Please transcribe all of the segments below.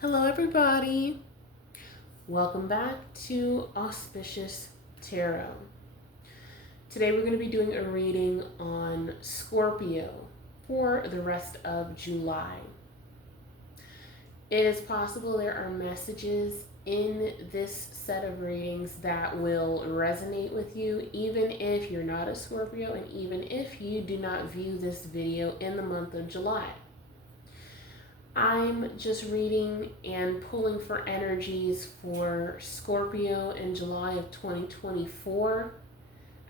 Hello, everybody. Welcome back to Auspicious Tarot. Today, we're going to be doing a reading on Scorpio for the rest of July. It is possible there are messages in this set of readings that will resonate with you, even if you're not a Scorpio and even if you do not view this video in the month of July. I'm just reading and pulling for energies for Scorpio in July of 2024.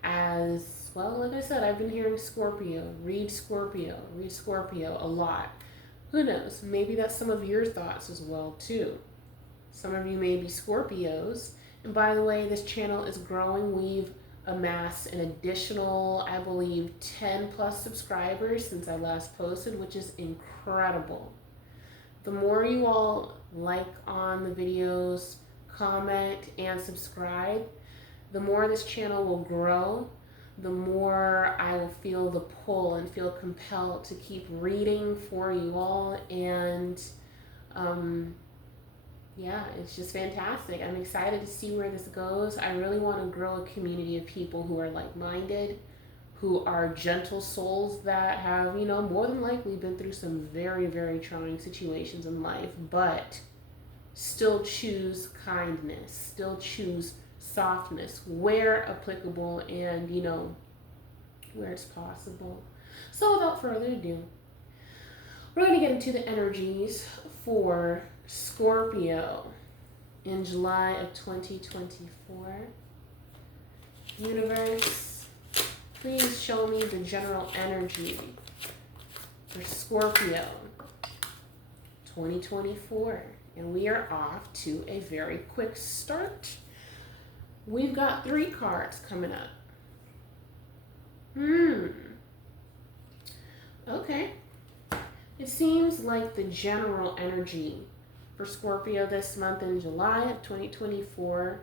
As well, like I said, I've been hearing Scorpio a lot. Who knows? Maybe that's some of your thoughts as well, too. Some of you may be Scorpios. And by the way, this channel is growing. We've amassed an additional, I believe, 10 plus subscribers since I last posted, which is incredible. The more you all like on the videos, comment, and subscribe, the more this channel will grow, the more I will feel the pull and feel compelled to keep reading for you all. And yeah, it's just fantastic. I'm excited to see where this goes. I really want to grow a community of people who are like-minded, who are gentle souls that have, more than likely been through some very, very trying situations in life, but still choose kindness, still choose softness where applicable and, where it's possible. So without further ado, we're going to get into the energies for Scorpio in July of 2024. Universe, please show me the general energy for Scorpio 2024. And we are off to a very quick start. We've got 3 cards coming up. Okay. It seems like the general energy for Scorpio this month in July of 2024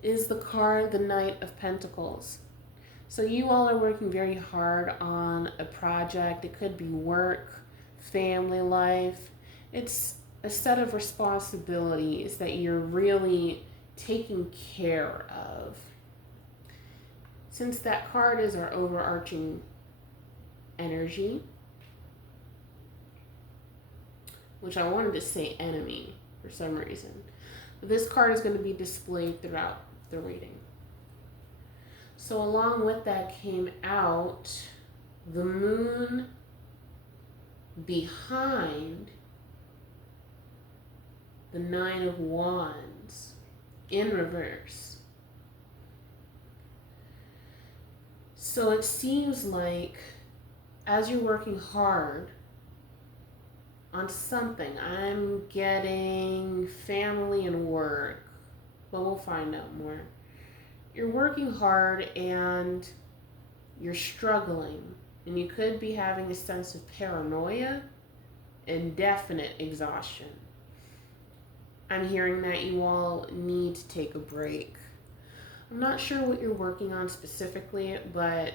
is the card, the Knight of Pentacles. So you all are working very hard on a project. It could be work, family life. It's a set of responsibilities that you're really taking care of. Since that card is our overarching energy, which I wanted to say enemy for some reason, this card is going to be displayed throughout the reading. So along with that came out the moon behind the 9 of Wands in reverse. So it seems like as you're working hard on something, I'm getting family and work, but we'll find out more. You're working hard and you're struggling, and you could be having a sense of paranoia and definite exhaustion. I'm hearing that you all need to take a break. I'm not sure what you're working on specifically, but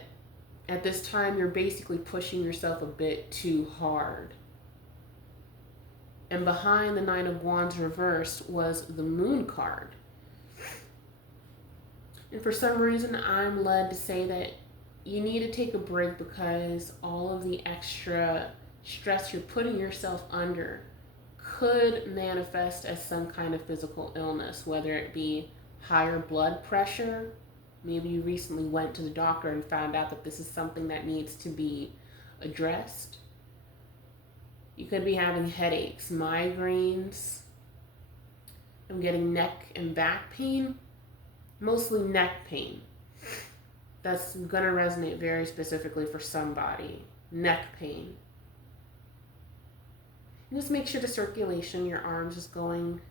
at this time you're basically pushing yourself a bit too hard. And behind the 9 of Wands reversed was the Moon card. And for some reason, I'm led to say that you need to take a break because all of the extra stress you're putting yourself under could manifest as some kind of physical illness, whether it be higher blood pressure. Maybe you recently went to the doctor and found out that this is something that needs to be addressed. You could be having headaches, migraines. I'm getting neck and back pain. Mostly neck pain. That's going to resonate very specifically for somebody. Neck pain. And just make sure the circulation, your arms is going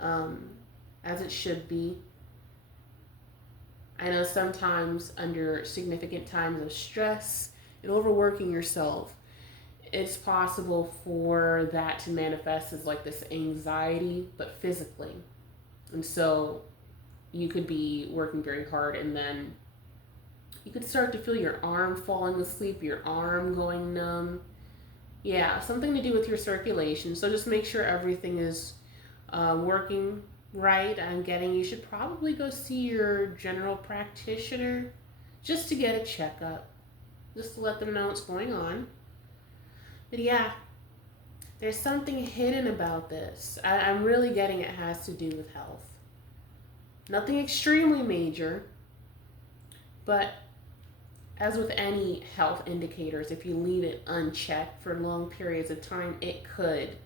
as it should be. I know sometimes under significant times of stress and overworking yourself, it's possible for that to manifest as like this anxiety, but physically. And so you could be working very hard and then you could start to feel your arm falling asleep, your arm going numb. Yeah, something to do with your circulation. So just make sure everything is working right. I'm getting you should probably go see your general practitioner just to get a checkup, just to let them know what's going on. But yeah, there's something hidden about this. I'm really getting it has to do with health. Nothing extremely major, but as with any health indicators, if you leave it unchecked for long periods of time, it could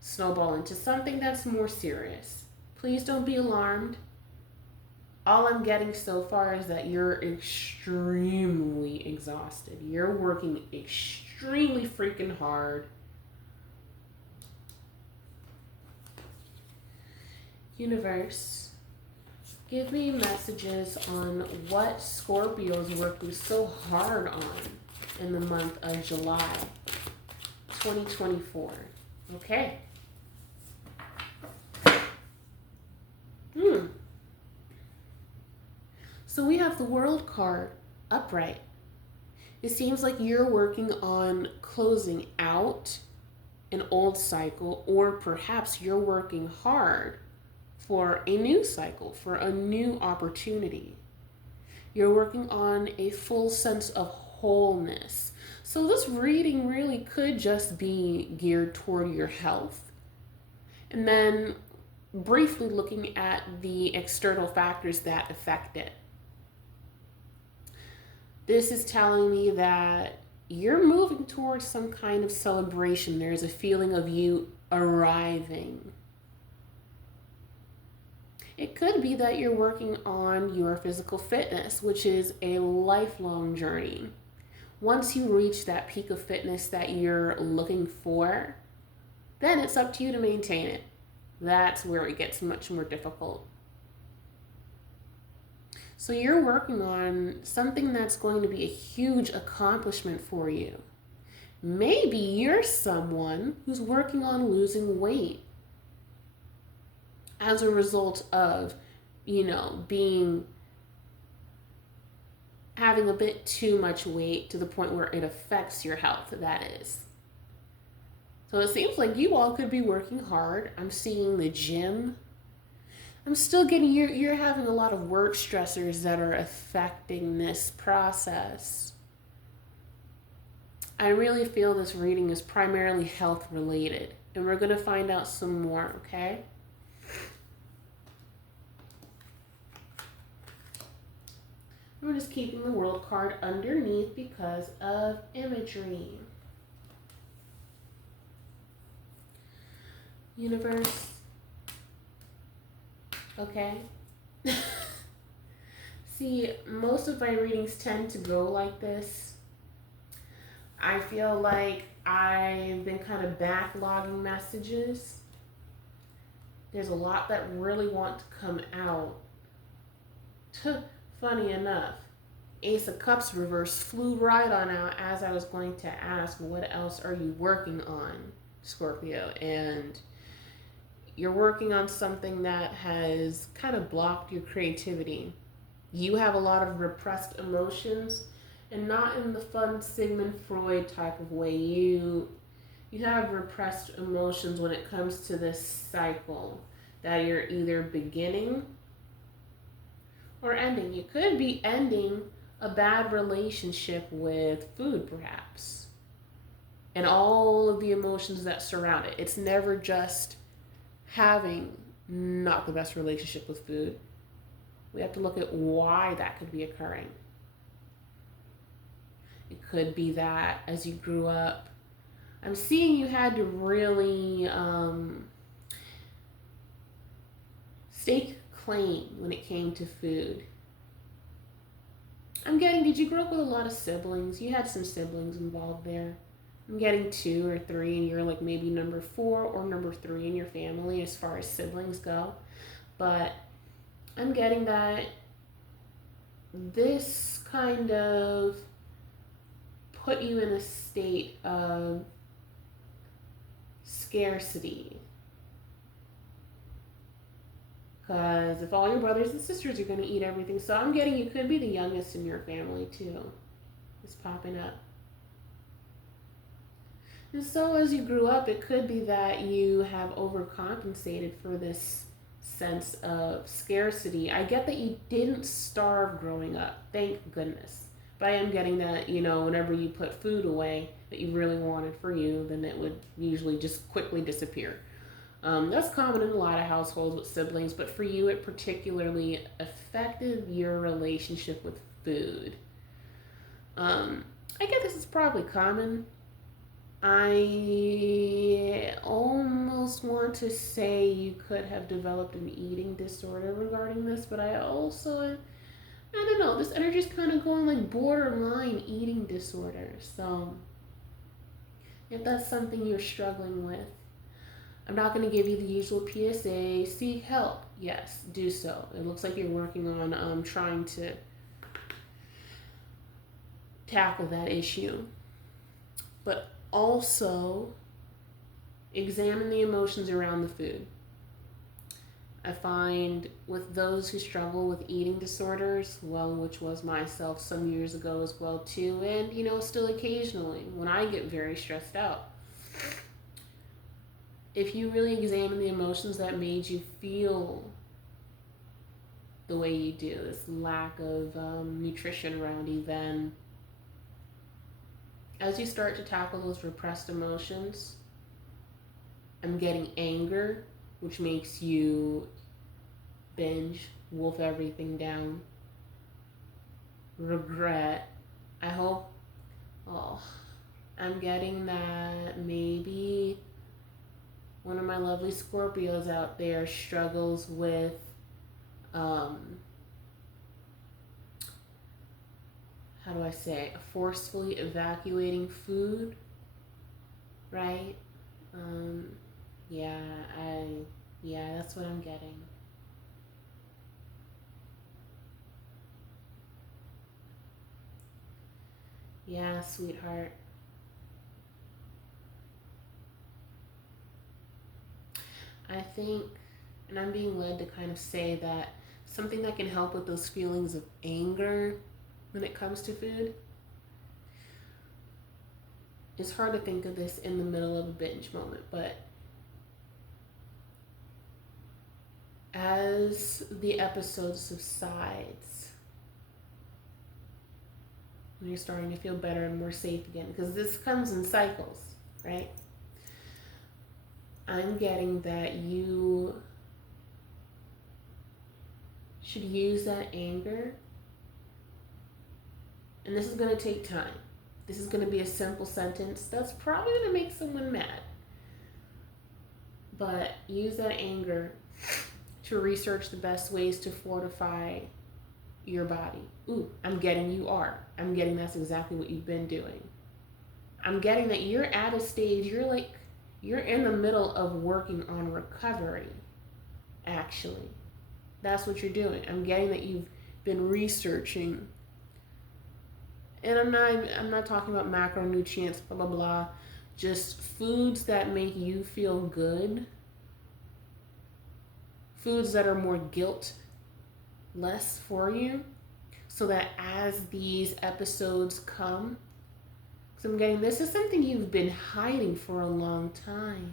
snowball into something that's more serious. Please don't be alarmed. All I'm getting so far is that you're extremely exhausted. You're working extremely freaking hard. Universe, give me messages on what Scorpio's working so hard on in the month of July 2024. Okay. So we have the World card upright. It seems like you're working on closing out an old cycle, or perhaps you're working hard for a new cycle, for a new opportunity. You're working on a full sense of wholeness. So this reading really could just be geared toward your health. And then briefly looking at the external factors that affect it. This is telling me that you're moving towards some kind of celebration. There's a feeling of you arriving. It could be that you're working on your physical fitness, which is a lifelong journey. Once you reach that peak of fitness that you're looking for, then it's up to you to maintain it. That's where it gets much more difficult. So you're working on something that's going to be a huge accomplishment for you. Maybe you're someone who's working on losing weight as a result of, having a bit too much weight to the point where it affects your health, that is. So it seems like you all could be working hard. I'm seeing the gym. I'm still getting you're having a lot of work stressors that are affecting this process. I really feel this reading is primarily health related, and we're going to find out some more, okay? I'm just keeping the World card underneath because of imagery. Universe. Okay. See, most of my readings tend to go like this. I feel like I've been kind of backlogging messages. There's a lot that really want to come out. Funny enough, Ace of Cups reverse flew right on out as I was going to ask, what else are you working on, Scorpio? And you're working on something that has kind of blocked your creativity. You have a lot of repressed emotions, and not in the fun Sigmund Freud type of way. You have repressed emotions when it comes to this cycle that you're either beginning or ending. You could be ending a bad relationship with food, perhaps, and all of the emotions that surround it. It's never just having not the best relationship with food. We have to look at why that could be occurring. It could be that as you grew up, I'm seeing you had to really stake claim when it came to food. I'm getting, did you grow up with a lot of siblings? You had some siblings involved there. I'm getting 2 or 3, and you're like maybe number 4 or number 3 in your family as far as siblings go. But I'm getting that this kind of put you in a state of scarcity. Because if all your brothers and sisters are going to eat everything, so I'm getting you could be the youngest in your family too. It's popping up. And so as you grew up, it could be that you have overcompensated for this sense of scarcity. I get that you didn't starve growing up, thank goodness. But I am getting that, whenever you put food away that you really wanted for you, then it would usually just quickly disappear. That's common in a lot of households with siblings, but for you, it particularly affected your relationship with food. Um, I get this is probably common. I almost want to say you could have developed an eating disorder regarding this, but I don't know, this energy is kind of going like borderline eating disorder. So, if that's something you're struggling with, I'm not going to give you the usual PSA. Seek help. Yes, do so. It looks like you're working on trying to tackle that issue. But also, examine the emotions around the food. I find with those who struggle with eating disorders, well, which was myself some years ago as well too, and still occasionally when I get very stressed out, if you really examine the emotions that made you feel the way you do, this lack of nutrition around you, then as you start to tackle those repressed emotions, I'm getting anger, which makes you binge, wolf everything down. Regret. I hope, oh, I'm getting that maybe one of my lovely Scorpios out there struggles with how do I say, forcefully evacuating food, right? Um, yeah, that's what I'm getting. Yeah, sweetheart. I think, and I'm being led to kind of say that something that can help with those feelings of anger when it comes to food, it's hard to think of this in the middle of a binge moment, but as the episode subsides, when you're starting to feel better and more safe again, because this comes in cycles, right? I'm getting that you should use that anger, and this is going to take time. This is going to be a simple sentence that's probably going to make someone mad. But use that anger to research the best ways to fortify your body. Ooh, I'm getting you are. I'm getting that's exactly what you've been doing. I'm getting that you're at a stage, you're in the middle of working on recovery, actually. That's what you're doing. I'm getting that you've been researching. And I'm not talking about macronutrients, blah blah blah. Just foods that make you feel good. Foods that are more guilt less for you. So that as these episodes come, because I'm getting this is something you've been hiding for a long time.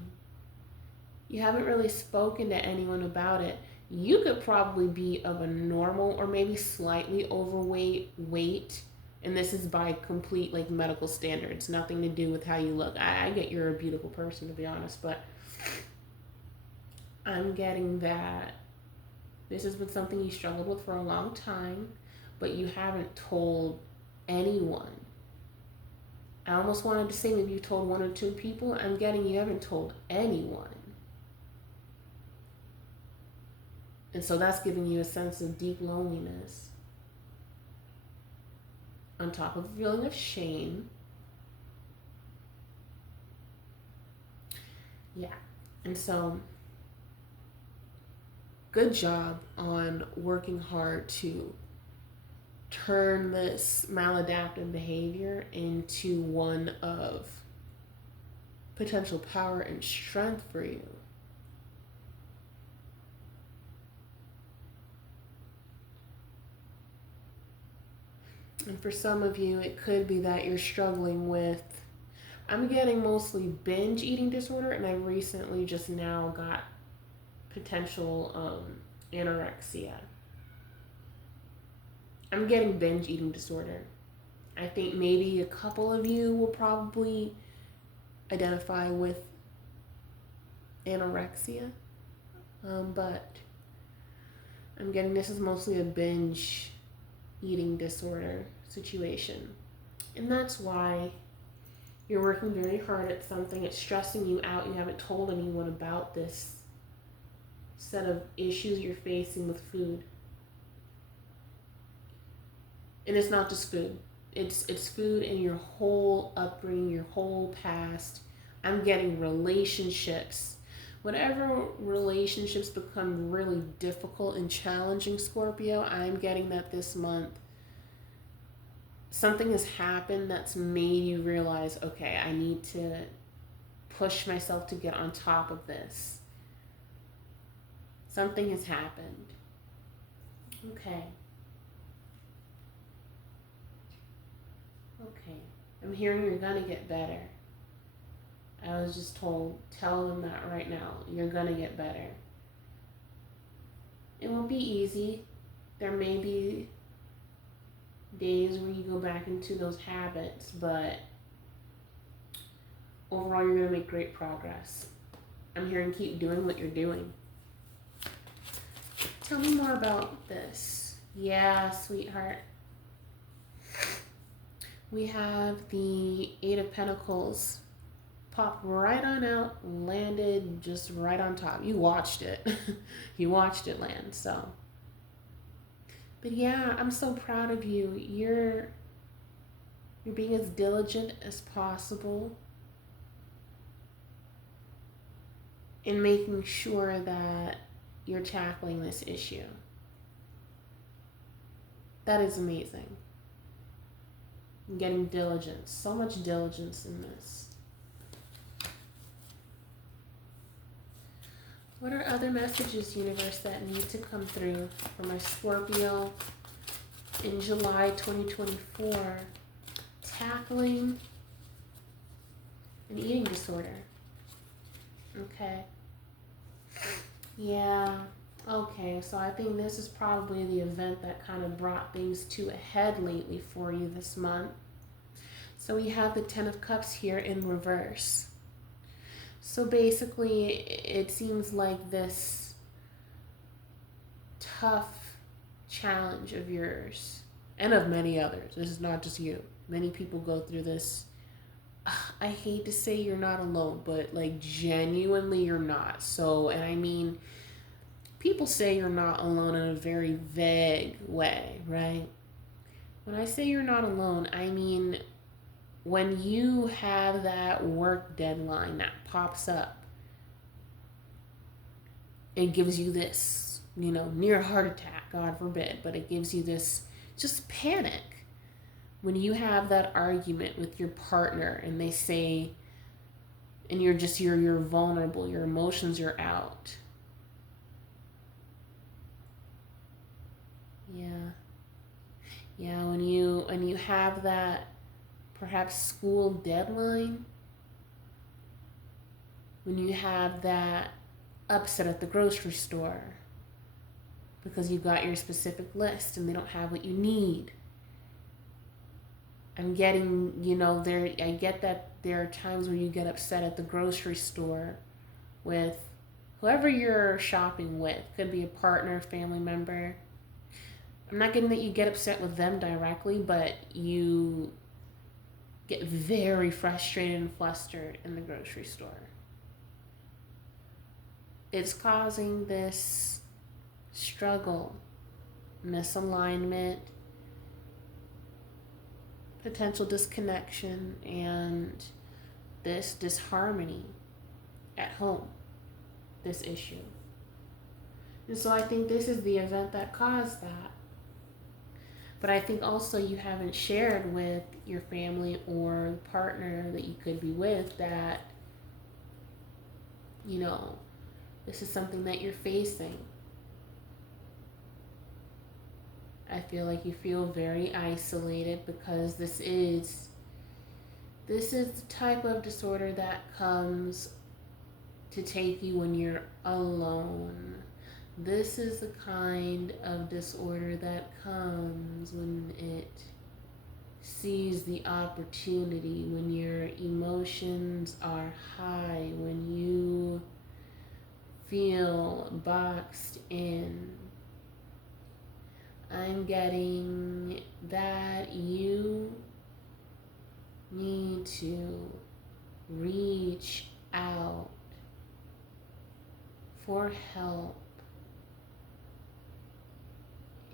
You haven't really spoken to anyone about it. You could probably be of a normal or maybe slightly overweight weight, and this is by complete like medical standards, nothing to do with how you look. I get you're a beautiful person, to be honest, but I'm getting that this has been something you struggled with for a long time, but you haven't told anyone. I almost wanted to say maybe you told one or two people. I'm getting you haven't told anyone. And so that's giving you a sense of deep loneliness. On top of a feeling of shame. Yeah. And so, good job on working hard to turn this maladaptive behavior into one of potential power and strength for you. And for some of you, it could be that you're struggling with I'm getting mostly binge eating disorder, and I recently just now got potential anorexia. I'm getting binge eating disorder. I think maybe a couple of you will probably identify with anorexia, but I'm getting this is mostly a binge eating disorder situation. And that's why you're working very hard at something, it's stressing you out, you haven't told anyone about this set of issues you're facing with food. And it's not just food. It's food in your whole upbringing, your whole past. I'm getting relationships. Whatever relationships become really difficult and challenging, Scorpio, I'm getting that this month something has happened that's made you realize, okay, I need to push myself to get on top of this. Something has happened. Okay. Okay. I'm hearing you're gonna get better. I was just told, tell them that right now. You're gonna get better. It won't be easy. There may be days where you go back into those habits, but overall you're gonna make great progress. I'm hearing keep doing what you're doing. Tell me more about this. Yeah, sweetheart. We have the Eight of Pentacles pop right on out, landed just right on top. You watched it. You watched it land, so. But yeah, I'm so proud of you. You're being as diligent as possible in making sure that you're tackling this issue. That is amazing. I'm getting diligence, so much diligence in this. What are other messages, universe, that need to come through for my Scorpio in July 2024? Tackling an eating disorder. Okay. Yeah. Okay, so I think this is probably the event that kind of brought things to a head lately for you this month. So we have the Ten of Cups here in reverse. So basically, it seems like this tough challenge of yours, and of many others, this is not just you. Many people go through this. I hate to say you're not alone, but like genuinely you're not. So, and I mean, people say you're not alone in a very vague way, right? When I say you're not alone, I mean when you have that work deadline that pops up, it gives you this, near heart attack, God forbid, but it gives you this just panic. When you have that argument with your partner and they say, and you're vulnerable, your emotions are out. Yeah, when you have that perhaps school deadline, when you have that upset at the grocery store because you got your specific list and they don't have what you need. I'm getting, I get that there are times where you get upset at the grocery store with whoever you're shopping with. Could be a partner, family member. I'm not getting that you get upset with them directly, but you get very frustrated and flustered in the grocery store. It's causing this struggle, misalignment, potential disconnection, and this disharmony at home, this issue. And so I think this is the event that caused that. But I think also you haven't shared with your family or partner that you could be with that, this is something that you're facing. I feel like you feel very isolated because this is This is the type of disorder that comes to take you when you're alone. This is the kind of disorder that comes when it sees the opportunity, when your emotions are high, when you feel boxed in. I'm getting that you need to reach out for help,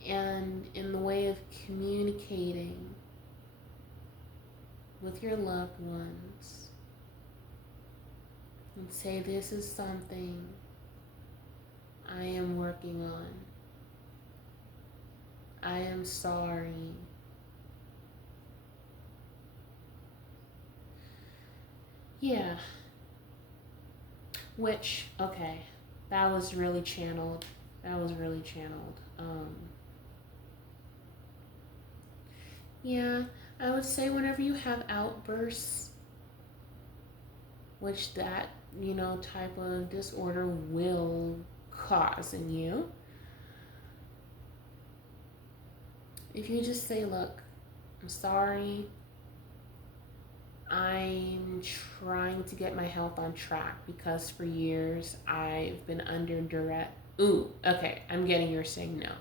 and in the way of communicating with your loved ones and say, this is something I am working on. I am sorry. Yeah. Which, okay, that was really channeled. Yeah, I would say whenever you have outbursts, which that, type of disorder will cause in you, if you just say, look, I'm sorry, I'm trying to get my health on track because for years I've been under duress. Ooh, okay, I'm getting you're saying no.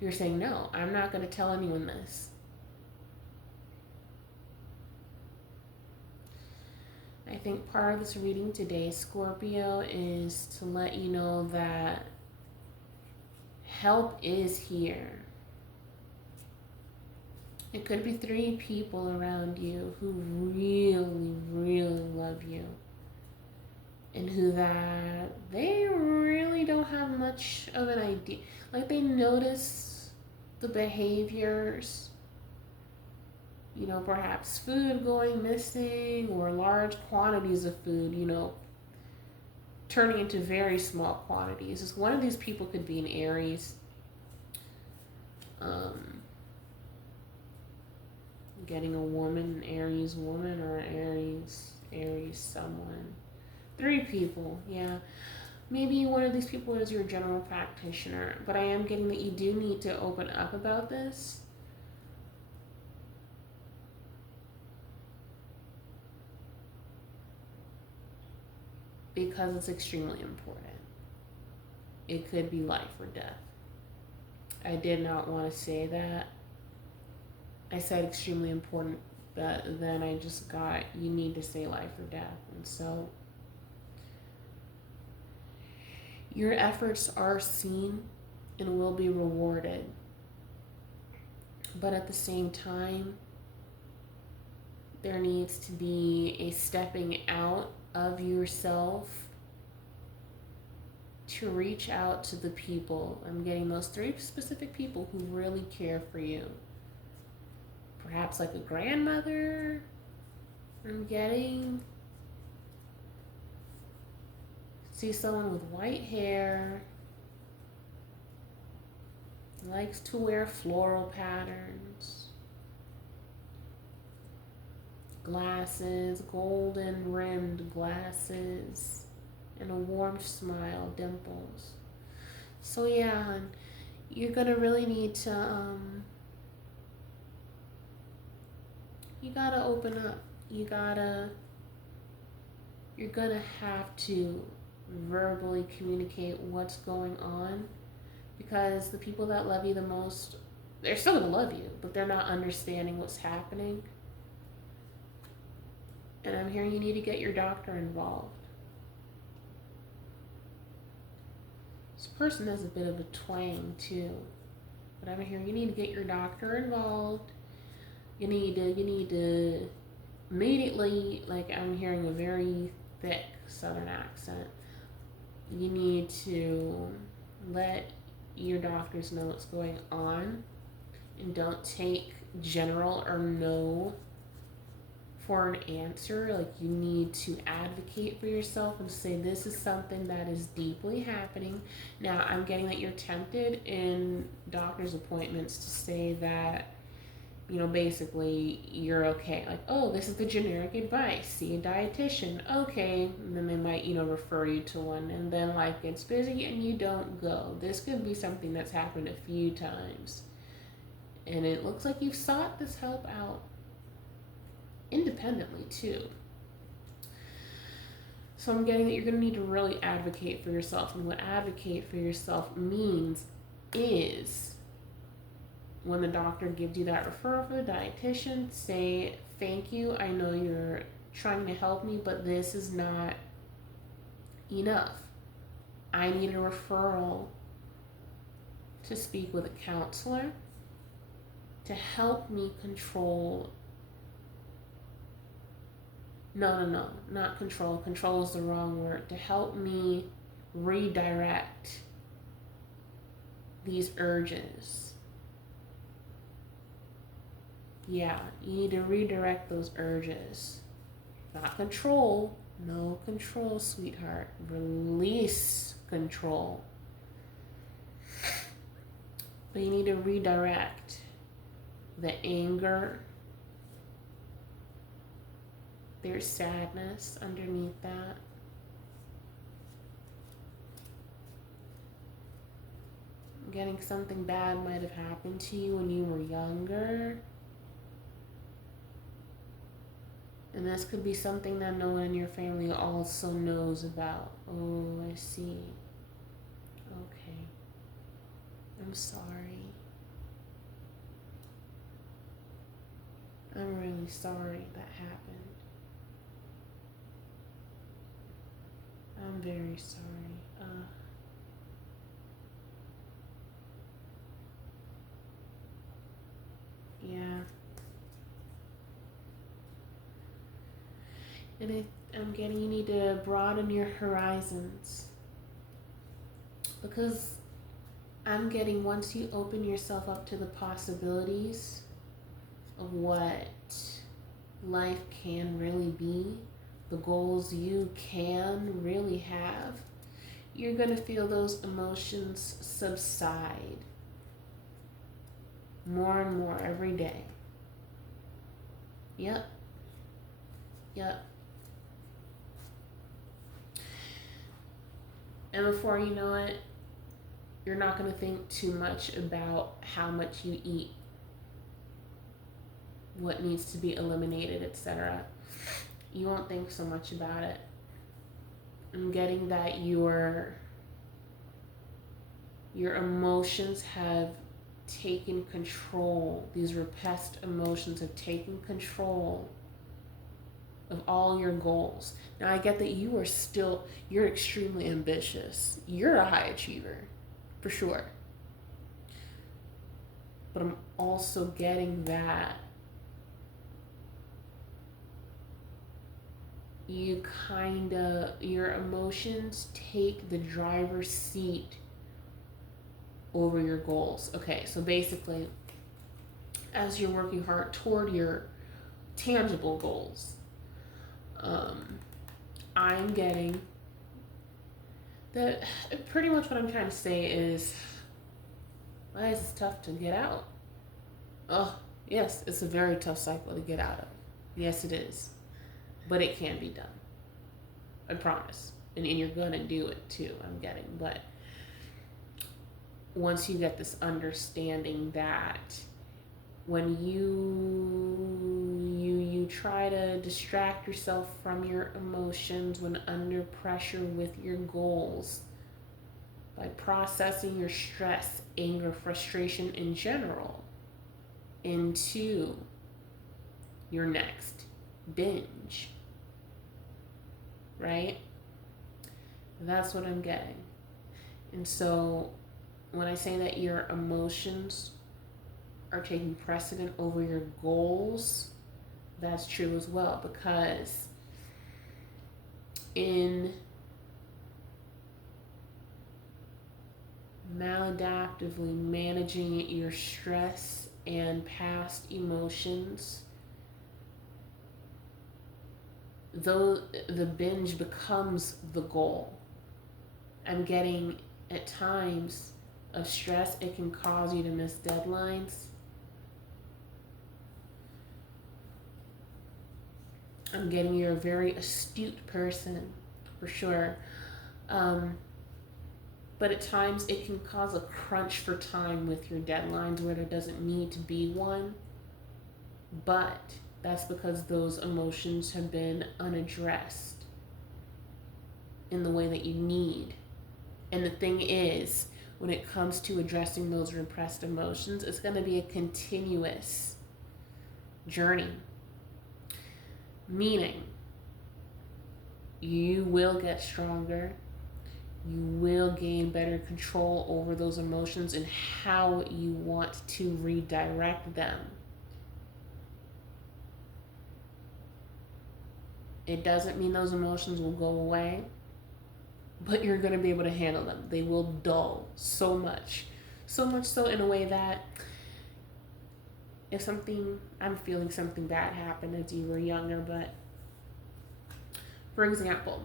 You're saying no, I'm not going to tell anyone this. I think part of this reading today, Scorpio, is to let you know that help is here. It could be 3 people around you who really, really love you, and who that they really don't have much of an idea. Like, they notice the behaviors, perhaps food going missing or large quantities of food, turning into very small quantities. One of these people could be an Aries. Getting a woman, an Aries woman, or an Aries someone. 3 people, yeah. Maybe one of these people is your general practitioner, but I am getting that you do need to open up about this. Because it's extremely important. It could be life or death. I did not want to say that. I said extremely important, but then I just got, you need to say life or death. And so your efforts are seen and will be rewarded. But at the same time, there needs to be a stepping out of yourself to reach out to the people. I'm getting those 3 specific people who really care for you. Perhaps like a grandmother, I'm getting. See someone with white hair, likes to wear floral patterns, glasses, golden rimmed glasses, and a warm smile, dimples. So yeah, hon, you're gonna really need to, you gotta open up. You're gonna have to verbally communicate what's going on, because the people that love you the most, they're still gonna love you, but they're not understanding what's happening. And I'm hearing you need to get your doctor involved. This person has a bit of a twang too, but I'm hearing you need to get your doctor involved. You need to immediately, like, I'm hearing a very thick Southern accent. You need to let your doctors know what's going on, and don't take general or no for an answer. Like, you need to advocate for yourself and say, this is something that is deeply happening. Now, I'm getting that you're tempted in doctor's appointments to say that basically you're okay. Like, oh, this is the generic advice. See a dietitian. Okay. And then they might, refer you to one. And then life gets busy and you don't go. This could be something that's happened a few times. And it looks like you've sought this help out independently too. So I'm getting that you're going to need to really advocate for yourself. And what advocate for yourself means is when the doctor gives you that referral for the dietitian, say, thank you. I know you're trying to help me, but this is not enough. I need a referral to speak with a counselor to help me control. No, not control. Control is the wrong word. To help me redirect these urges. Yeah, you need to redirect those urges. Not control. No control, sweetheart. Release control. But you need to redirect the anger. There's sadness underneath that. Getting something bad might have happened to you when you were younger. And this could be something that no one in your family also knows about. Oh, I see. Okay. I'm sorry. I'm really sorry that happened. I'm very sorry. Yeah. And I'm getting you need to broaden your horizons. Because I'm getting once you open yourself up to the possibilities of what life can really be, the goals you can really have, you're going to feel those emotions subside more and more every day. Yep. And before you know it, you're not going to think too much about how much you eat, what needs to be eliminated, etc. You won't think so much about it. I'm getting that your emotions have taken control. These repressed emotions have taken control of all your goals. Now I get that you're extremely ambitious. You're a high achiever, for sure. But I'm also getting that your emotions take the driver's seat over your goals. Okay, so basically, as you're working hard toward your tangible goals, I'm getting that pretty much what I'm trying to say is, well, it's tough to get out. Oh, yes, it's a very tough cycle to get out of. Yes, it is. But it can be done. I promise. And you're going to do it too, I'm getting. But once you get this understanding that when you try to distract yourself from your emotions when under pressure with your goals by processing your stress, anger, frustration in general into your next binge, right? That's what I'm getting. And so when I say that your emotions are taking precedent over your goals, that's true as well, because in maladaptively managing your stress and past emotions, though the binge becomes the goal. I'm getting at times of stress, it can cause you to miss deadlines. I'm getting you're a very astute person, for sure. Um, but at times it can cause a crunch for time with your deadlines where there doesn't need to be one. But that's because those emotions have been unaddressed in the way that you need. And the thing is, when it comes to addressing those repressed emotions, it's going to be a continuous journey. Meaning, you will get stronger. You will gain better control over those emotions and how you want to redirect them. It doesn't mean those emotions will go away, but you're going to be able to handle them. They will dull so much. So much so in a way that if I'm feeling something bad happened as you were younger, but for example,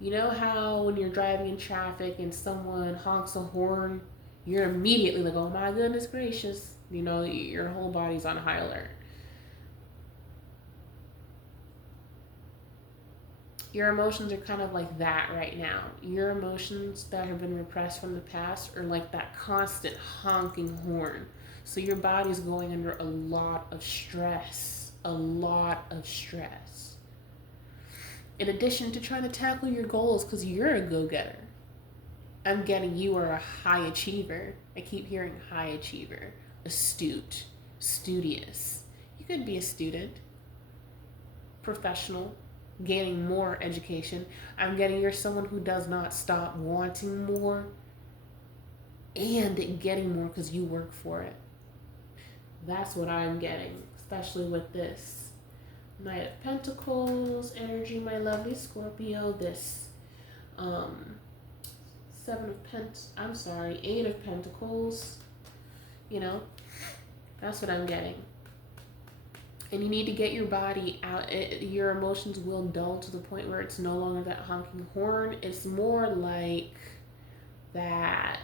you know how when you're driving in traffic and someone honks a horn, you're immediately like, oh my goodness gracious. You know, your whole body's on high alert. Your emotions are kind of like that right now. Your emotions that have been repressed from the past are like that constant honking horn. So your body's going under a lot of stress. A lot of stress. In addition to trying to tackle your goals because you're a go-getter. I'm getting you are a high achiever. I keep hearing high achiever. Astute. Studious. You could be a student. Professional. Gaining more education. I'm getting you're someone who does not stop wanting more and getting more because you work for it. That's what I'm getting, especially with this Knight of Pentacles energy, my lovely Scorpio. This Eight of Pentacles. You know, that's what I'm getting. And you need to get your body out. Your emotions will dull to the point where it's no longer that honking horn. It's more like that.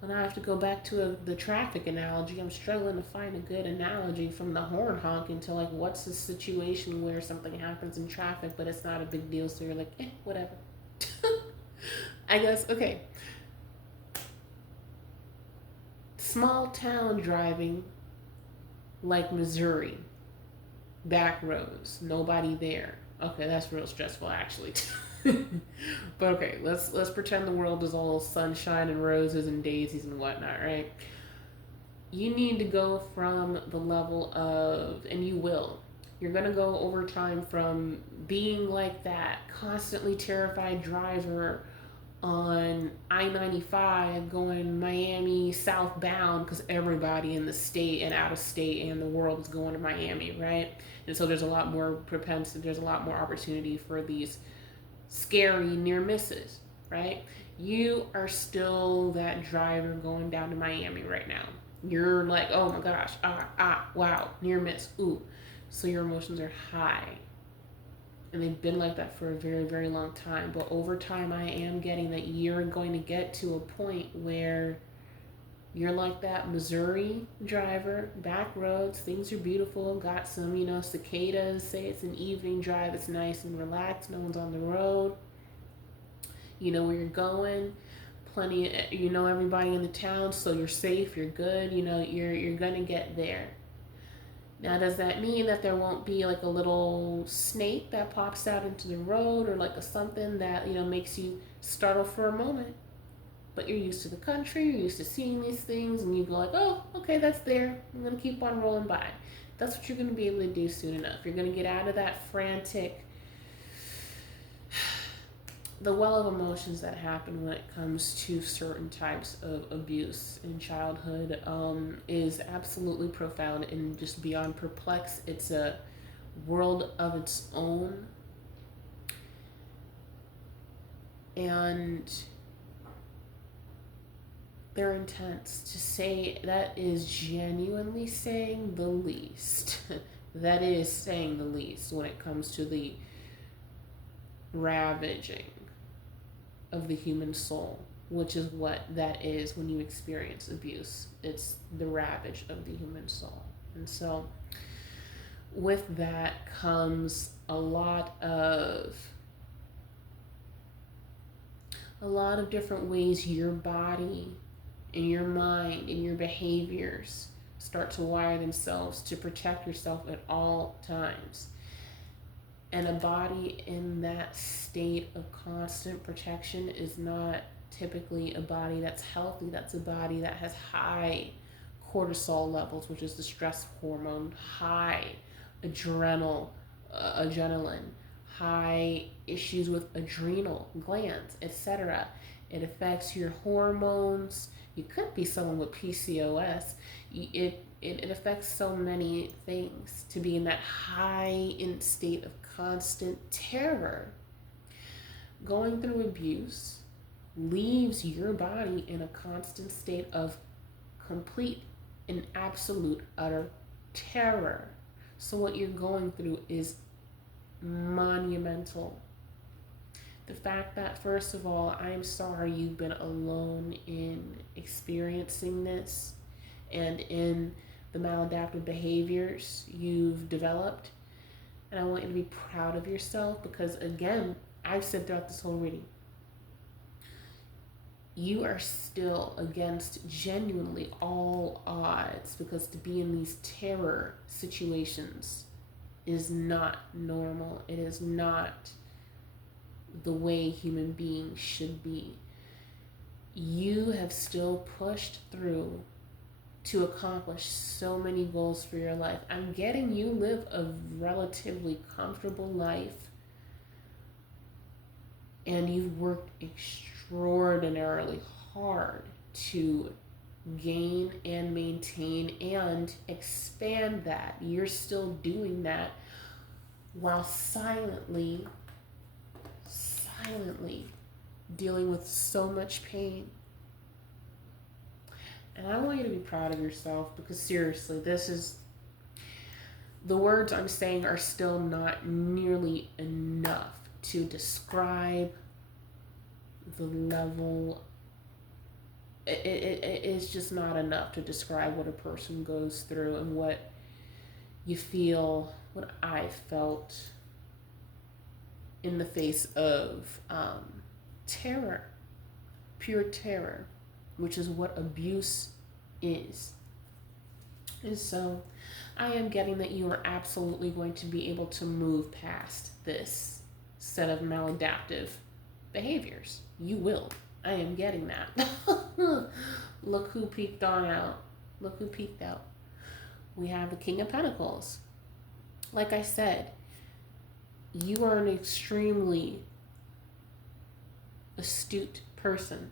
Well, now I have to go back to the traffic analogy. I'm struggling to find a good analogy from the horn honking to like what's the situation where something happens in traffic, but it's not a big deal. So you're like, whatever. I guess, okay. Small town driving like Missouri. Back roads. Nobody there. Okay, that's real stressful actually. But okay, let's pretend the world is all sunshine and roses and daisies and whatnot, right? You need to go from the level of, and you will. You're gonna go over time from being like that constantly terrified driver on I-95 going Miami southbound because everybody in the state and out of state and the world is going to Miami, right? And so there's a lot more propensity, there's a lot more opportunity for these scary near misses, right? You are still that driver going down to Miami right now. You're like, oh my gosh, wow, near miss, ooh. So your emotions are high. And they've been like that for a very, very long time. But over time, I am getting that you're going to get to a point where you're like that Missouri driver, back roads, things are beautiful, got some, cicadas, say it's an evening drive, it's nice and relaxed, no one's on the road. You know where you're going, everybody in the town, so you're safe, you're good, you're going to get there. Now, does that mean that there won't be like a little snake that pops out into the road or like a something that, makes you startle for a moment? But you're used to the country, you're used to seeing these things, and you go like, oh, okay, that's there. I'm going to keep on rolling by. That's what you're going to be able to do soon enough. You're going to get out of that frantic, the well of emotions that happen when it comes to certain types of abuse in childhood is absolutely profound and just beyond perplex. It's a world of its own. And they're intense. To say that is genuinely saying the least. That is saying the least when it comes to the ravaging of the human soul, which is what that is when you experience abuse. It's the ravage of the human soul. And so with that comes a lot of different ways your body and your mind and your behaviors start to wire themselves to protect yourself at all times. And a body in that state of constant protection is not typically a body that's healthy. That's a body that has high cortisol levels, which is the stress hormone, high adrenaline, high issues with adrenal glands, etc. It affects your hormones. You could be someone with PCOS. It affects so many things to be in that high in state of constant terror. Going through abuse leaves your body in a constant state of complete and absolute utter terror. So what you're going through is monumental. The fact that, first of all, I'm sorry you've been alone in experiencing this and in the maladaptive behaviors you've developed. And I want you to be proud of yourself because, again, I've said throughout this whole reading, you are still against genuinely all odds, because to be in these terror situations is not normal. It is not the way human beings should be. You have still pushed through to accomplish so many goals for your life. I'm getting you live a relatively comfortable life, and you've worked extraordinarily hard to gain and maintain and expand that. You're still doing that while silently dealing with so much pain. And I want you to be proud of yourself, because seriously, the words I'm saying are still not nearly enough to describe the level. It is just not enough to describe what a person goes through and what you feel, what I felt in the face of terror, pure terror, which is what abuse is. And so I am getting that you are absolutely going to be able to move past this set of maladaptive behaviors. You will. I am getting that. Look who peeked on out. Look who peeked out. We have the King of Pentacles. Like I said, you are an extremely astute person.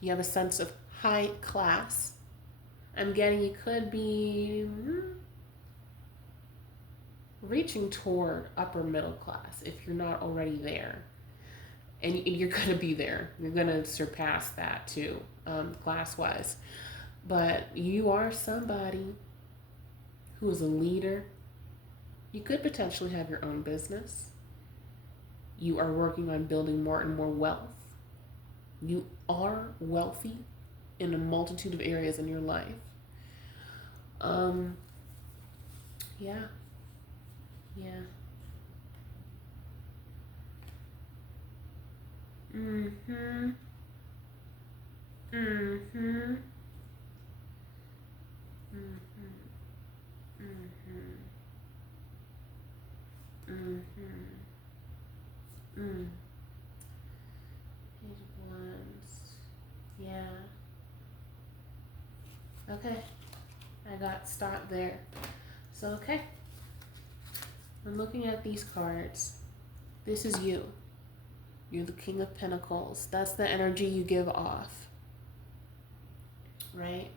You have a sense of high class. I'm getting you could be reaching toward upper middle class if you're not already there. And you're going to be there. You're going to surpass that too, class-wise. But you are somebody who is a leader. You could potentially have your own business. You are working on building more and more wealth. You are wealthy in a multitude of areas in your life. Yeah. Mm-hmm. Mm-hmm. Mm-hmm. Mm-hmm. Mm. Page of Wands. Yeah. Okay. I got stopped there. So, okay. I'm looking at these cards. This is you. You're the King of Pentacles. That's the energy you give off. Right?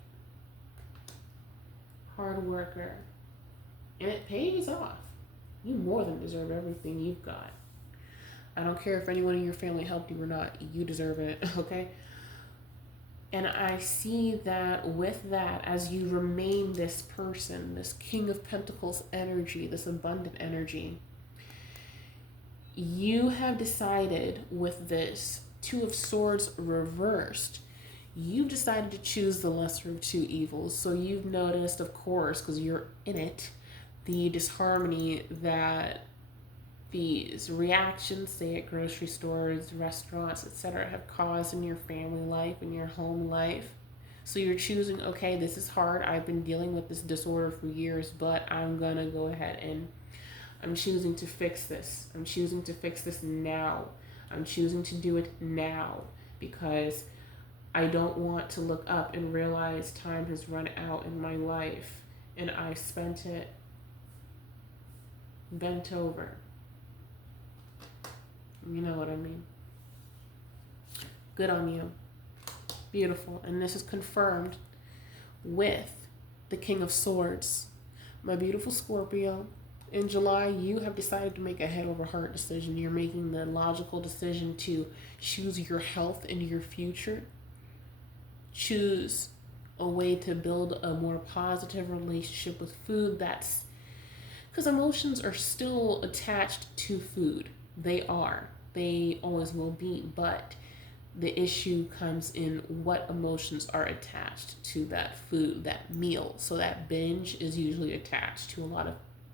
Hard worker. And it pays off. You more than deserve everything you've got. I don't care if anyone in your family helped you or not. You deserve it, okay? And I see that with that, as you remain this person, this King of Pentacles energy, this abundant energy, you have decided with this Two of Swords reversed, You've decided to choose the lesser of two evils. So you've noticed, of course, because you're in it, the disharmony that these reactions, say at grocery stores, restaurants, etc., have caused in your family life, in your home life. So you're choosing, okay, this is hard. I've been dealing with this disorder for years, but I'm going to go ahead and I'm choosing to fix this. I'm choosing to fix this now. I'm choosing to do it now because I don't want to look up and realize time has run out in my life and I spent it bent over. You know what I mean? Good on you. Beautiful. And this is confirmed with the King of Swords. My beautiful Scorpio, in July, you have decided to make a head over heart decision. You're making the logical decision to choose your health and your future. Choose a way to build a more positive relationship with food. That's because emotions are still attached to food. They are. They always will be. But the issue comes in what emotions are attached to that food, that meal. So that binge is usually attached to a lot of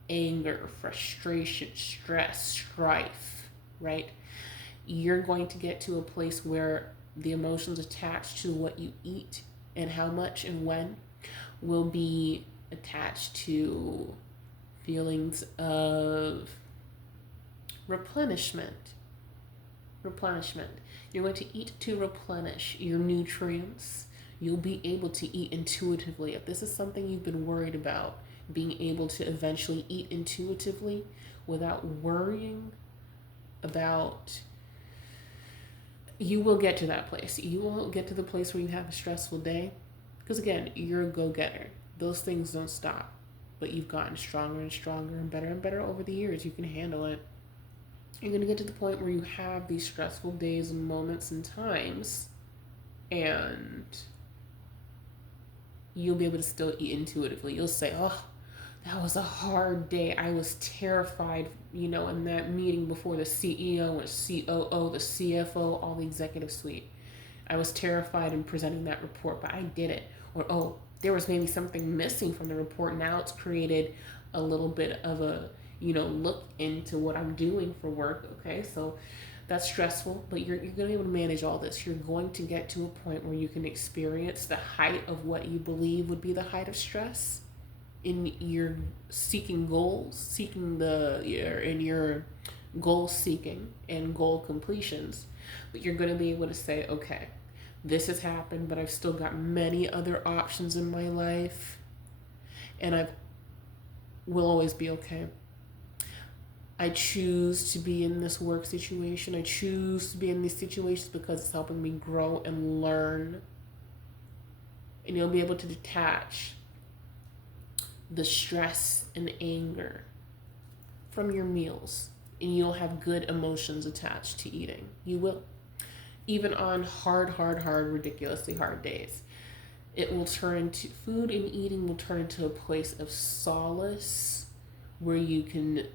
anger, frustration, stress, strife, right? You're going to get to a place where the emotions attached to what you eat and how much and when will be attached to feelings of replenishment. You're going to eat to replenish your nutrients. You'll be able to eat intuitively. If this is something you've been worried about, being able to eventually eat intuitively without worrying about, you will get to that place. You will get to the place where you have a stressful day. Because again, you're a go-getter. Those things don't stop. But you've gotten stronger and stronger and better over the years. You can handle it. You're going to get to the point where you have these stressful days and moments and times, and you'll be able to still eat intuitively. You'll say, oh, that was a hard day. I was terrified, in that meeting before the CEO and COO, the CFO, all the executive suite. I was terrified in presenting that report, but I did it. Or, oh, there was maybe something missing from the report. Now it's created a little bit of a, look into what I'm doing for work. Okay, so that's stressful, but you're going to be able to manage all this. You're going to get to a point where you can experience the height of what you believe would be the height of stress in your seeking goals, in your goal seeking and goal completions. But you're going to be able to say, okay, this has happened, but I've still got many other options in my life, and I will always be okay. I choose to be in this work situation. I choose to be in these situations because it's helping me grow and learn. And you'll be able to detach the stress and anger from your meals. And you'll have good emotions attached to eating. You will. Even on hard, ridiculously hard days. It will turn into, food and eating will turn into a place of solace where you can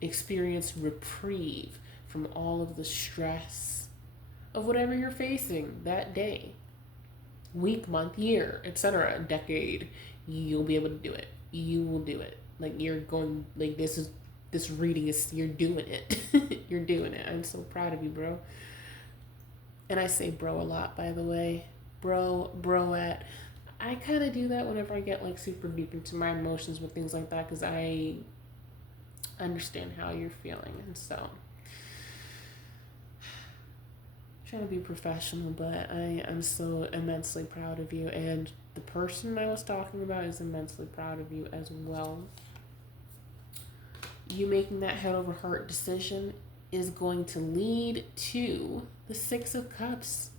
experience reprieve from all of the stress of whatever you're facing that day, week, month, year, etc., decade. You'll be able to do it. You will do it. Like, you're going, like, this reading is, you're doing it. You're doing it. I'm so proud of you, bro. And I say bro a lot, by the way. Broette. I kind of do that whenever I get like super deep into my emotions with things like that, because I understand how you're feeling. And so I'm trying to be professional, but I am so immensely proud of you, and the person I was talking about is immensely proud of you as well. You making that head over heart decision is going to lead to the Six of Cups.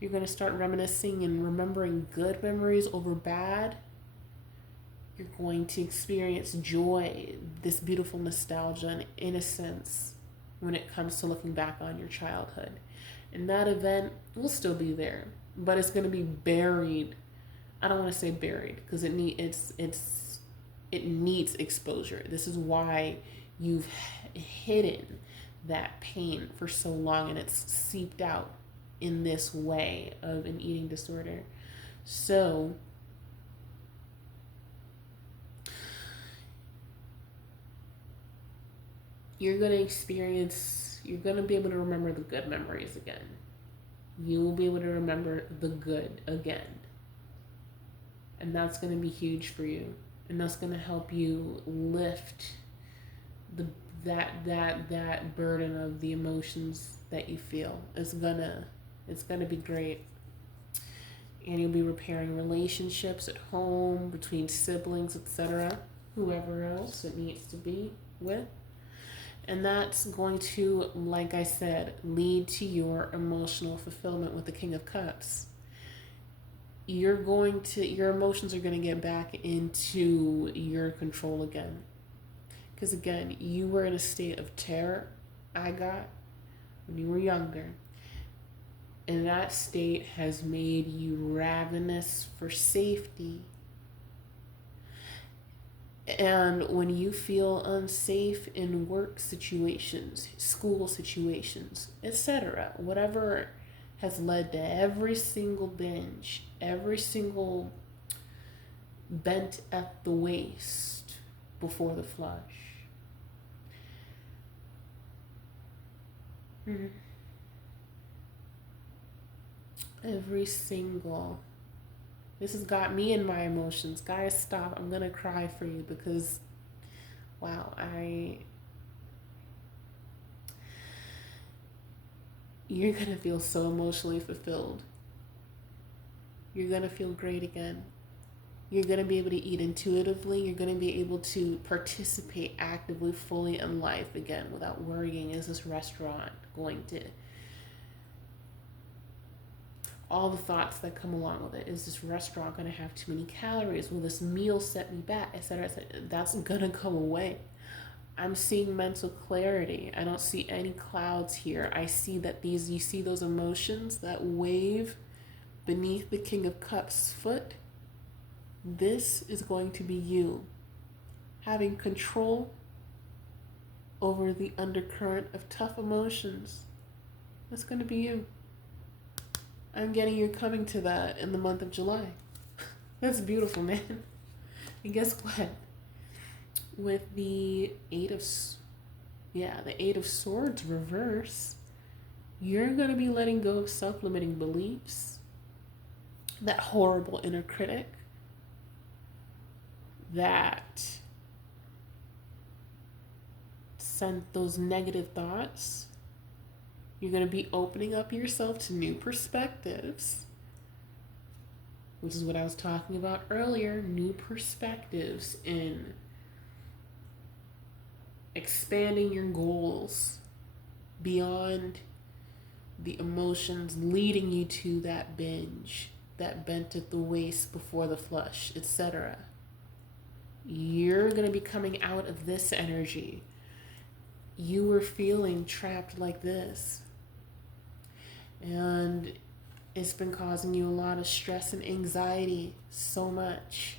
You're going to start reminiscing and remembering good memories over bad. You're going to experience joy, this beautiful nostalgia and innocence when it comes to looking back on your childhood. And that event will still be there, but it's going to be buried. I don't want to say buried because it needs exposure. This is why you've hidden that pain for so long and it's seeped out. in this way of an eating disorder. So you're going to be able to remember the good memories again. You'll be able to remember the good again. And that's going to be huge for you. And that's going to help you lift that burden of the emotions that you feel. It's gonna be great. And you'll be repairing relationships at home, between siblings, etc., whoever else it needs to be with. And that's going to, like I said, lead to your emotional fulfillment with the King of Cups. Your emotions are going to get back into your control again. Because again, you were in a state of terror, when you were younger. And that state has made you ravenous for safety. And when you feel unsafe in work situations, school situations, etc., whatever has led to every single binge, every single bent at the waist before the flush. This has got me in my emotions. Guys, stop. I'm gonna cry for you because, wow, you're gonna feel so emotionally fulfilled. You're gonna feel great again. You're gonna be able to eat intuitively. You're gonna be able to participate actively, fully in life again without worrying, is this restaurant going to... all the thoughts that come along with it. Is this restaurant going to have too many calories? Will this meal set me back? Etc. That's going to go away. I'm seeing mental clarity. I don't see any clouds here. I see that you see those emotions that wave beneath the King of Cups' foot. This is going to be you having control over the undercurrent of tough emotions. That's going to be you. I'm getting you coming to that in the month of July. That's beautiful, man. And guess what? With the Eight of Swords reverse, you're going to be letting go of self-limiting beliefs, that horrible inner critic, that sent those negative thoughts. You're going to be opening up yourself to new perspectives, which is what I was talking about earlier. New perspectives in expanding your goals beyond the emotions leading you to that binge, that bent at the waist before the flush, etc. You're going to be coming out of this energy. You were feeling trapped like this. And it's been causing you a lot of stress and anxiety, so much.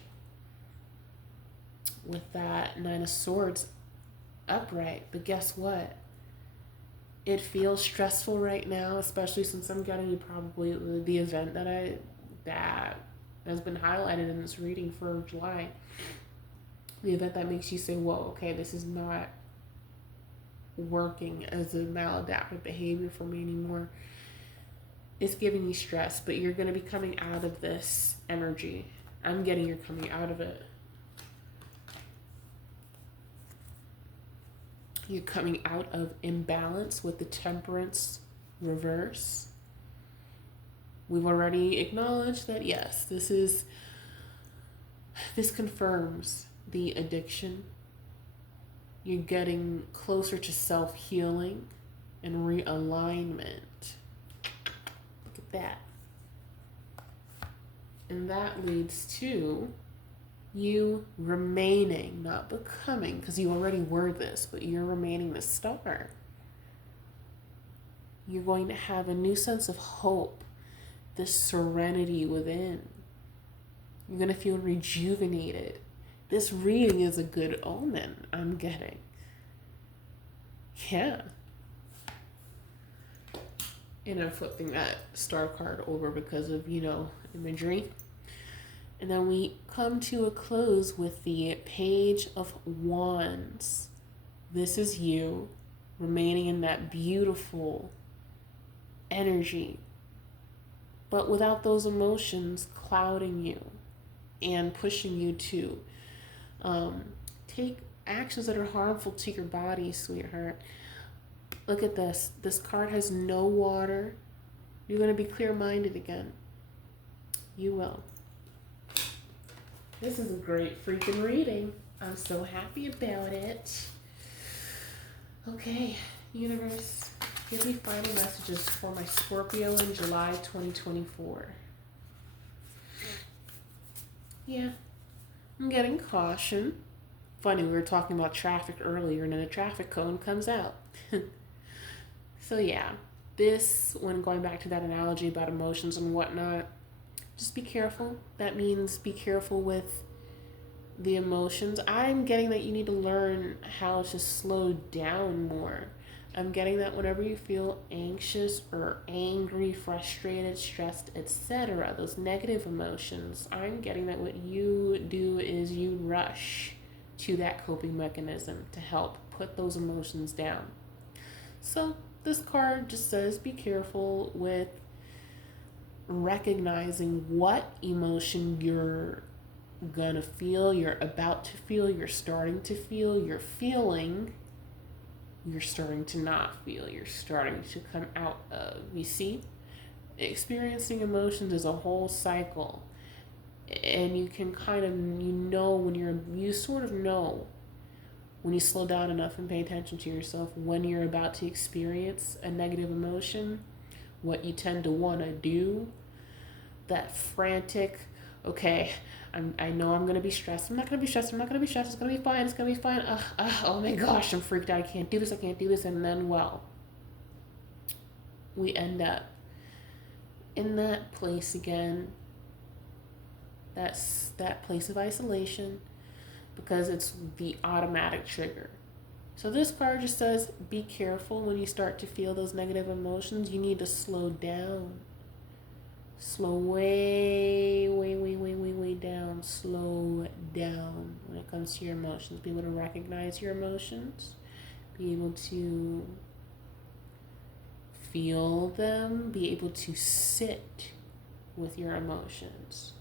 With that Nine of Swords upright. But guess what? It feels stressful right now, especially since I'm getting you probably the event that has been highlighted in this reading for July. The event that makes you say, whoa, okay, this is not working as a maladaptive behavior for me anymore. It's giving me stress, but you're going to be coming out of this energy. I'm getting you're coming out of it. You're coming out of imbalance with the Temperance reverse. We've already acknowledged that, yes, this confirms the addiction. You're getting closer to self-healing and realignment. That. And that leads to you remaining, not becoming, because you already were this, but you're remaining the star. You're going to have a new sense of hope, this serenity within. You're going to feel rejuvenated. This reading is a good omen, I'm getting. Yeah. And I'm flipping that star card over because of, imagery. And then we come to a close with the Page of Wands. This is you remaining in that beautiful energy, but without those emotions clouding you and pushing you to take actions that are harmful to your body, sweetheart. Look at this. This card has no water. You're going to be clear-minded again. You will. This is a great freaking reading. I'm so happy about it. Okay, universe, give me final messages for my Scorpio in July 2024. Yeah, I'm getting caution. Funny, we were talking about traffic earlier, and then a traffic cone comes out. So yeah, this, when going back to that analogy about emotions and whatnot, just be careful. That means be careful with the emotions. I'm getting that you need to learn how to slow down more. I'm getting that whenever you feel anxious or angry, frustrated, stressed, etc., those negative emotions, I'm getting that what you do is you rush to that coping mechanism to help put those emotions down. So this card just says be careful with recognizing what emotion you're gonna feel, you're about to feel, you're starting to feel, you're feeling, you're starting to not feel, you're starting to come out of. You see, experiencing emotions is a whole cycle, and you can kind of, you sort of know when you slow down enough and pay attention to yourself when you're about to experience a negative emotion, what you tend to want to do, that frantic, okay, I know I'm going to be stressed. I'm not going to be stressed. I'm not going to be stressed. It's going to be fine. It's going to be fine. Oh my gosh, I'm freaked out. I can't do this. I can't do this. And then, well, we end up in that place again. That's that place of isolation because it's the automatic trigger. So this card just says, be careful when you start to feel those negative emotions. You need to slow down. Slow way down. Slow down when it comes to your emotions. Be able to recognize your emotions. Be able to feel them. Be able to sit with your emotions.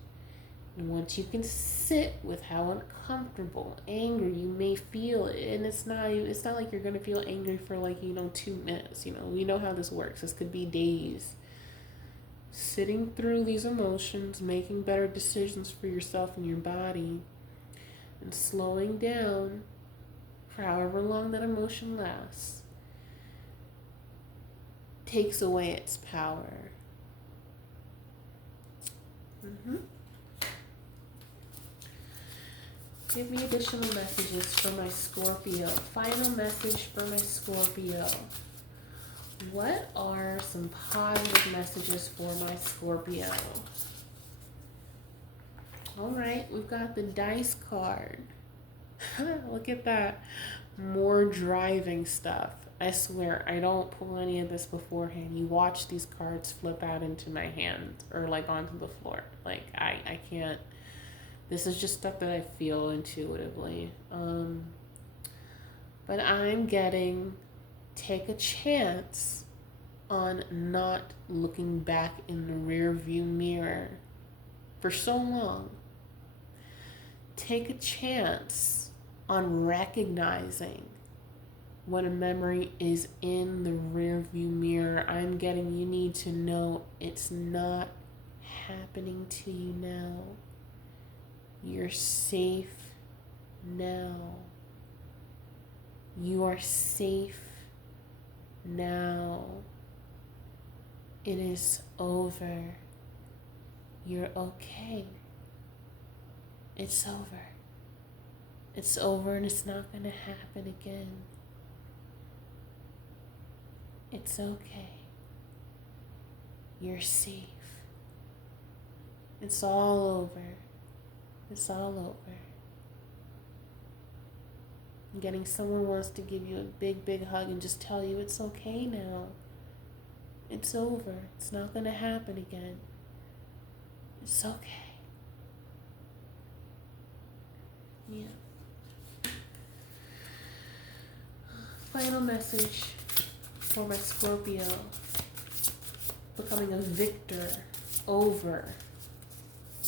And once you can sit with how uncomfortable, angry you may feel, and it's not like you're gonna feel angry for 2 minutes. We know how this works. This could be days. Sitting through these emotions, making better decisions for yourself and your body, and slowing down for however long that emotion lasts takes away its power. Give me additional messages for my Scorpio. Final message for my Scorpio. What are some positive messages for my Scorpio? All right, we've got the dice card. Look at that. More driving stuff. I swear, I don't pull any of this beforehand. You watch these cards flip out into my hand or onto the floor. I can't. This is just stuff that I feel intuitively. But I'm getting, take a chance on not looking back in the rear view mirror for so long. Take a chance on recognizing when a memory is in the rear view mirror. I'm getting, you need to know it's not happening to you now. You're safe now. You are safe now. It is over. You're okay. It's over. It's over and it's not going to happen again. It's okay. You're safe. It's all over. It's all over. I'm getting someone wants to give you a big, big hug and just tell you it's okay now. It's over. It's not going to happen again. It's okay. Yeah. Final message for my Scorpio. Becoming a victor over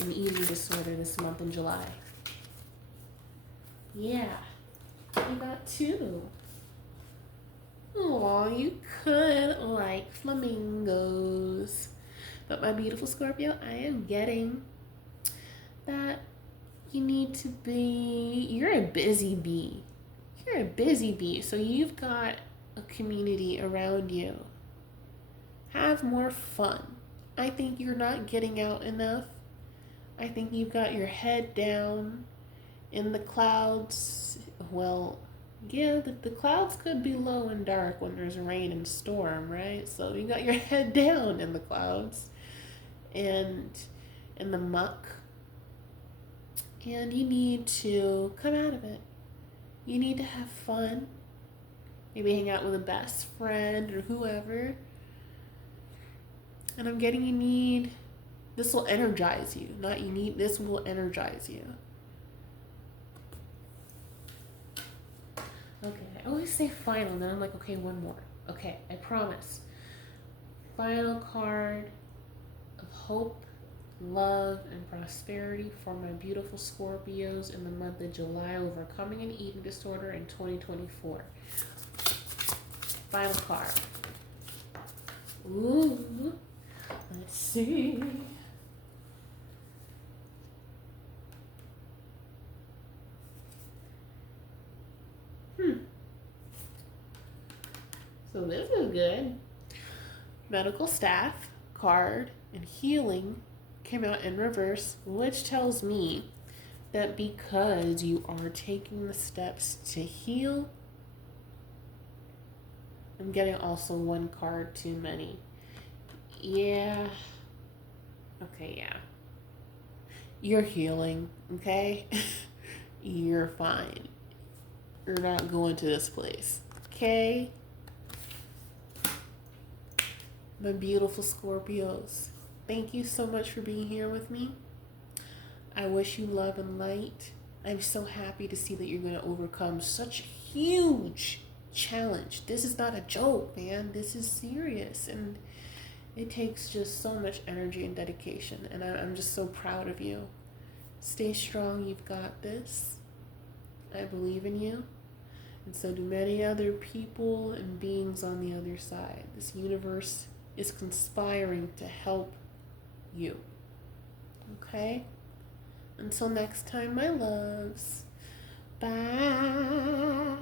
an eating disorder this month in July. Yeah. You got two. Aw, you could like flamingos. But my beautiful Scorpio, I am getting that you need to be, you're a busy bee. You're a busy bee. So you've got a community around you. Have more fun. I think you're not getting out enough. I think you've got your head down in the clouds. Well, yeah, the clouds could be low and dark when there's rain and storm, right? So you got your head down in the clouds and in the muck. And you need to come out of it. You need to have fun. Maybe hang out with a best friend or whoever. And I'm getting you need, this will energize you. Not you need, this will energize you. Okay, I always say final, and then I'm like, okay, one more. Okay, I promise. Final card of hope, love, and prosperity for my beautiful Scorpios in the month of July, overcoming an eating disorder in 2024. Final card. Ooh, let's see. So this is good. Medical staff card and healing came out in reverse, which tells me that because you are taking the steps to heal, I'm getting also one card too many. Yeah. Okay, yeah. You're healing, okay? You're fine. You're not going to this place, okay? My beautiful Scorpios, thank you so much for being here with me. I wish you love and light. I'm so happy to see that you're going to overcome such a huge challenge. This is not a joke, man. This is serious. And it takes just so much energy and dedication. And I'm just so proud of you. Stay strong. You've got this. I believe in you. And so do many other people and beings on the other side. This universe is conspiring to help you. Okay? Until next time, my loves. Bye.